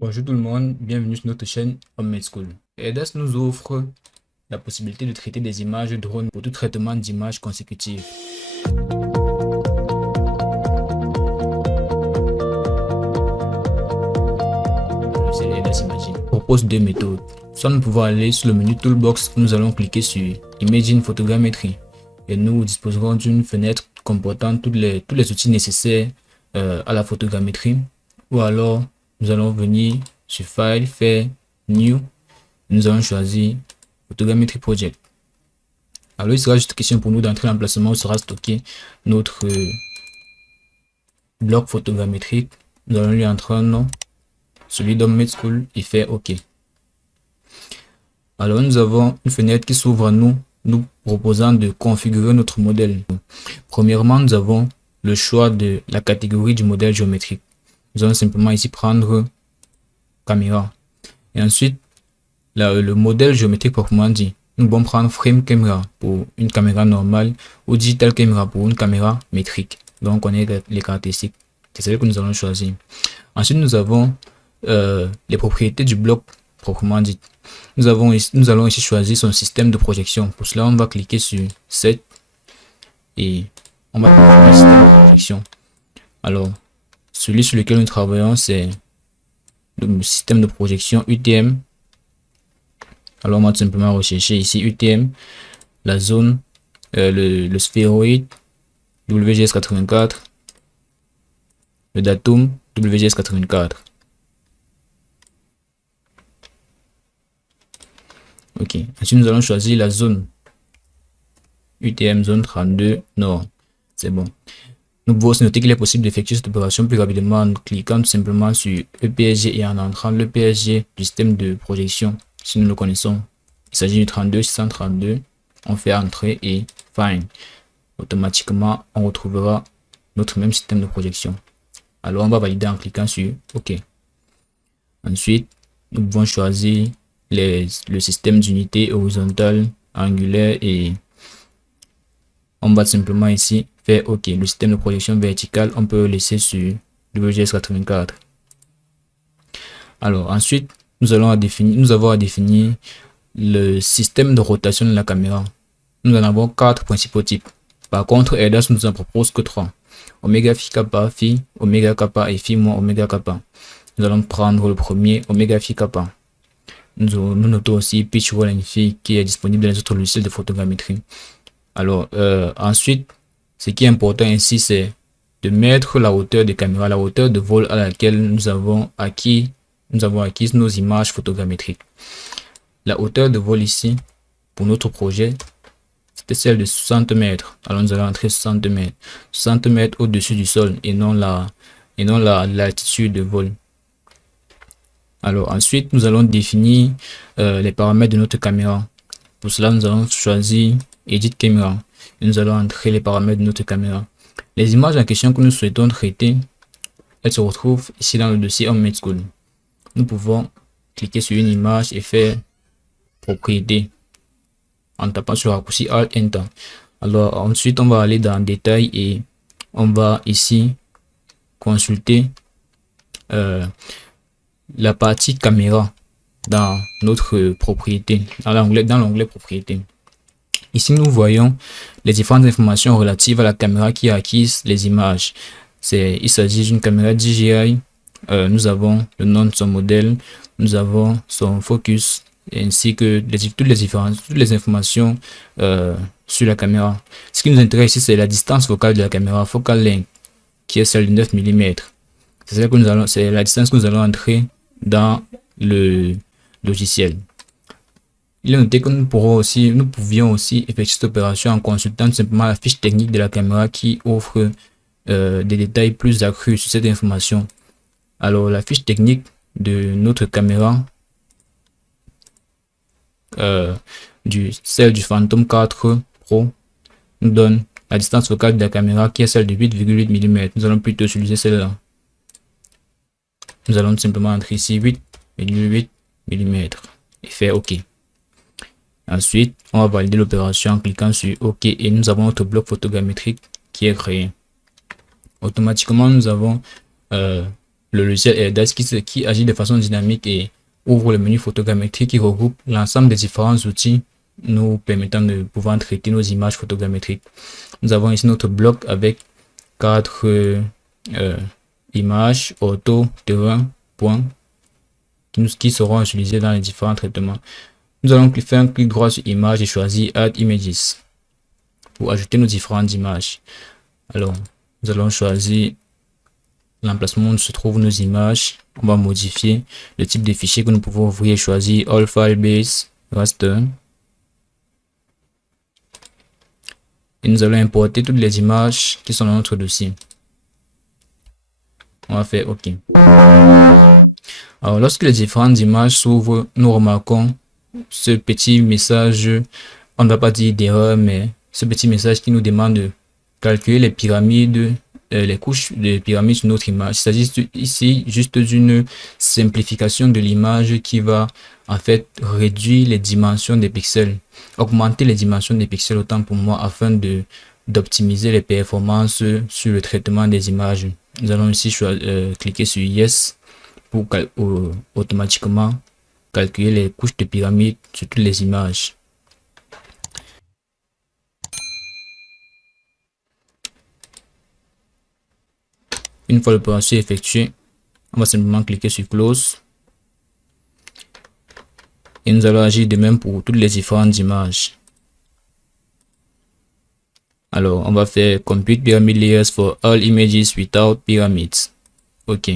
Bonjour tout le monde, bienvenue sur notre chaîne Homemade School. EDAS nous offre la possibilité de traiter des images drone pour tout traitement d'images consécutives. C'est EDAS Imagine. On propose deux méthodes. Soit nous pouvons aller sur le menu Toolbox où nous allons cliquer sur Imagine Photogrammetry et nous disposerons d'une fenêtre comportant tous les outils nécessaires à la photogrammétrie. Ou alors nous allons venir sur File, faire New. Nous allons choisir Photogrammetry Project. Alors il sera juste question pour nous d'entrer l'emplacement où sera stocké notre bloc photogrammétrique. Nous allons lui entrer un nom, celui d'Homemade School, et faire OK. Alors nous avons une fenêtre qui s'ouvre à nous proposant de configurer notre modèle. Premièrement, nous avons le choix de la catégorie du modèle géométrique. Nous allons simplement ici prendre caméra. Et ensuite, le modèle géométrique proprement dit. Nous pouvons prendre frame camera pour une caméra normale ou digital camera pour une caméra métrique. Donc, on connaît les caractéristiques. C'est celle que nous allons choisir. Ensuite, nous avons les propriétés du bloc proprement dit. Nous allons ici choisir son système de projection. Pour cela, on va cliquer sur Set et on va configurer le système de projection. Alors, celui sur lequel nous travaillons, c'est le système de projection UTM. Alors, on va tout simplement rechercher ici UTM, la zone, le sphéroïde WGS84, le datum WGS84. Ok, ensuite nous allons choisir la zone UTM zone 32 nord. C'est bon. Nous pouvons aussi noter qu'il est possible d'effectuer cette opération plus rapidement en cliquant tout simplement sur EPSG et en entrant le PSG du système de projection si nous le connaissons. Il s'agit du 32632. On fait entrer et Find. Automatiquement, on retrouvera notre même système de projection. Alors, on va valider en cliquant sur OK. Ensuite, nous pouvons choisir le système d'unité horizontale, angulaire et on va simplement ici faire OK. Le système de projection verticale, on peut le laisser sur WGS84. Alors ensuite, nous avons à définir le système de rotation de la caméra. Nous en avons 4 principaux types. Par contre, EDAS nous en propose que 3. Oméga phi kappa, phi, oméga kappa et phi moins oméga kappa. Nous allons prendre le premier, oméga phi kappa. Nous notons aussi pitch roll and phi qui est disponible dans les autres logiciels de photogrammétrie. Alors ensuite, ce qui est important ici, c'est de mettre la hauteur de caméra, la hauteur de vol à laquelle nous avons acquis nos images photogrammétriques. La hauteur de vol ici, pour notre projet, c'était celle de 60 mètres. Alors nous allons entrer 60 mètres. 60 mètres au-dessus du sol et non l'altitude de vol. Alors ensuite, nous allons définir les paramètres de notre caméra. Pour cela, nous allons choisir Edit Camera. Et nous allons entrer les paramètres de notre caméra. Les images en question que nous souhaitons traiter, elles se retrouvent ici dans le dossier Homemade School. Nous pouvons cliquer sur une image et faire Propriétés en tapant sur raccourci Alt Enter. Alors ensuite, on va aller dans Détail et on va ici consulter la partie caméra dans notre propriété, dans l'onglet propriété. Ici, nous voyons les différentes informations relatives à la caméra qui a acquise les images. Il s'agit d'une caméra DJI. Nous avons le nom de son modèle, nous avons son focus, ainsi que toutes les informations sur la caméra. Ce qui nous intéresse ici, c'est la distance focale de la caméra, focal length, qui est celle de 9 mm. C'est la distance que nous allons entrer dans le logiciel. Il est noté que nous pouvions aussi effectuer cette opération en consultant simplement la fiche technique de la caméra qui offre des détails plus accrus sur cette information. Alors la fiche technique de notre caméra, celle du Phantom 4 Pro, nous donne la distance focale de la caméra qui est celle de 8,8 mm. Nous allons plutôt utiliser celle-là. Nous allons simplement entrer ici 8,8 mm et faire OK. Ensuite, on va valider l'opération en cliquant sur OK et nous avons notre bloc photogrammétrique qui est créé. Automatiquement, nous avons le logiciel AirDAS qui agit de façon dynamique et ouvre le menu photogrammétrique qui regroupe l'ensemble des différents outils nous permettant de pouvoir traiter nos images photogrammétriques. Nous avons ici notre bloc avec 4 images, auto, terrain, point, qui seront utilisés dans les différents traitements. Nous allons faire un clic droit sur image et choisir Add Images pour ajouter nos différentes images. Alors, nous allons choisir l'emplacement où se trouvent nos images. On va modifier le type de fichier que nous pouvons ouvrir et choisir All File Base Raster. Et nous allons importer toutes les images qui sont dans notre dossier. On va faire OK. Alors, lorsque les différentes images s'ouvrent, nous remarquons ce petit message, on ne va pas dire d'erreur, mais ce petit message qui nous demande de calculer les pyramides, les couches de pyramides sur notre image. Il s'agit ici juste d'une simplification de l'image qui va en fait réduire les dimensions des pixels, augmenter les dimensions des pixels autant pour moi afin d'optimiser les performances sur le traitement des images. Nous allons ici cliquer sur Yes pour automatiquement calculer les couches de pyramide sur toutes les images. Une fois l'opération effectuée, on va simplement cliquer sur Close. Et nous allons agir de même pour toutes les différentes images. Alors, on va faire Compute Pyramid Layers for all images without pyramids. OK.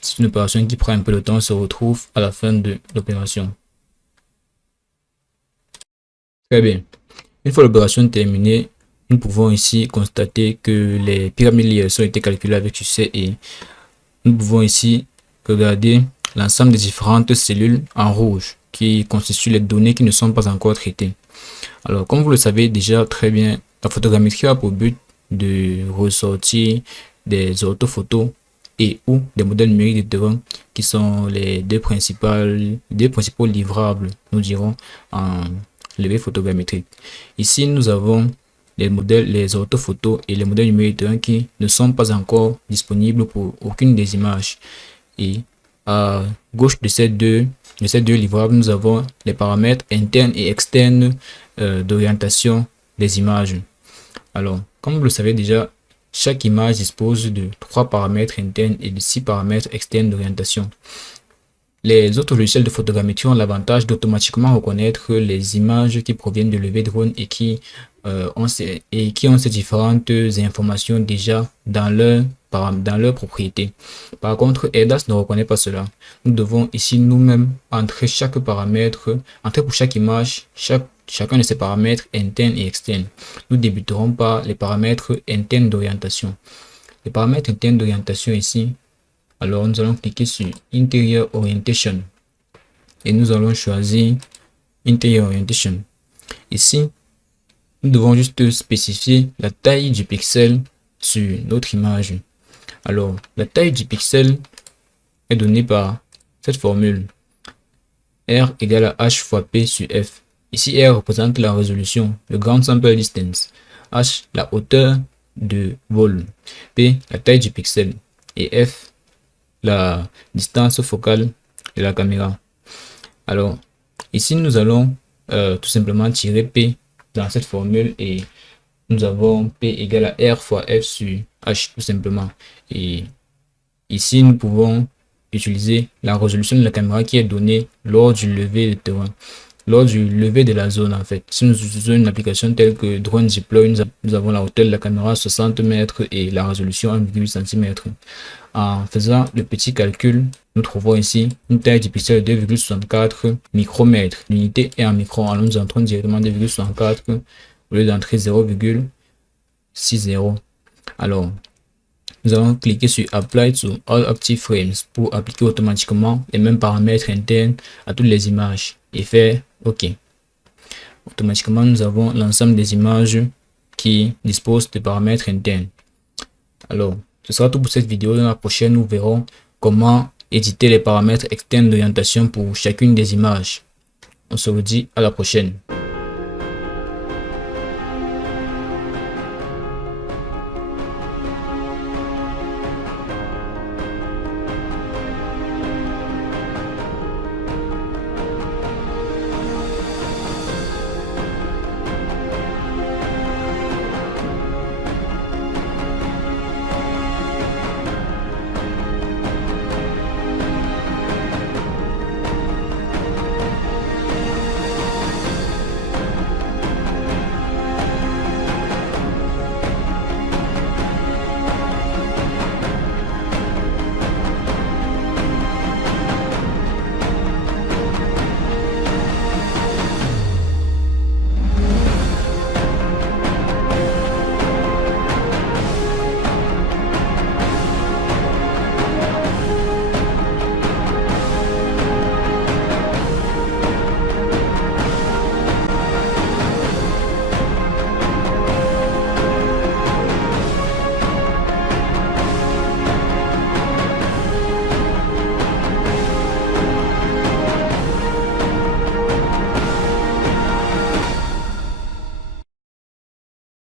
C'est une opération qui prend un peu de temps, on se retrouve à la fin de l'opération. Très bien. Une fois l'opération terminée, nous pouvons ici constater que les pyramides layers ont été calculées avec succès et nous pouvons ici regarder l'ensemble des différentes cellules en rouge qui constituent les données qui ne sont pas encore traitées. Alors, comme vous le savez déjà très bien, la photogrammétrie a pour but de ressortir des orthophotos et ou des modèles numériques de terrain qui sont les deux principaux livrables, nous dirons, en levée photogrammétrique. Ici, nous avons les modèles, les orthophotos et les modèles numériques de terrain qui ne sont pas encore disponibles pour aucune des images. Et à gauche de ces deux livrables, nous avons les paramètres internes et externes d'orientation des images. Alors, comme vous le savez déjà, chaque image dispose de 3 paramètres internes et de 6 paramètres externes d'orientation. Les autres logiciels de photogrammétrie ont l'avantage d'automatiquement reconnaître les images qui proviennent de levée drone et qui ont ces différentes informations déjà dans leur propriété. Par contre, AirDAS ne reconnaît pas cela. Nous devons ici nous-mêmes entrer pour chaque image, chacun de ces paramètres internes et externes. Nous débuterons par les paramètres internes d'orientation. Les paramètres internes d'orientation ici, alors nous allons cliquer sur Interior Orientation et nous allons choisir Interior Orientation. Ici, nous devons juste spécifier la taille du pixel sur notre image. Alors, la taille du pixel est donnée par cette formule R égale à H fois P sur F. Ici, R représente la résolution, le ground sample distance, H la hauteur de vol, P la taille du pixel et F la distance focale de la caméra. Alors, ici, nous allons tout simplement tirer P dans cette formule et nous avons P égale à R fois F sur H tout simplement. Et ici, nous pouvons utiliser la résolution de la caméra qui est donnée lors du lever de terrain, lors du lever de la zone en fait. Si nous utilisons une application telle que Drone Deploy, nous avons la hauteur de la caméra 60 mètres et la résolution 1,8 cm. En faisant le petit calcul, nous trouvons ici une taille du pixel de 2,64 micromètres. L'unité est en micron, alors nous entrons directement 2,64 au lieu d'entrer 0,60. Alors, nous allons cliquer sur Apply to All Active Frames pour appliquer automatiquement les mêmes paramètres internes à toutes les images et faire OK. Automatiquement, nous avons l'ensemble des images qui disposent de paramètres internes. Alors, ce sera tout pour cette vidéo. Dans la prochaine, nous verrons comment éditer les paramètres externes d'orientation pour chacune des images. On se dit à la prochaine.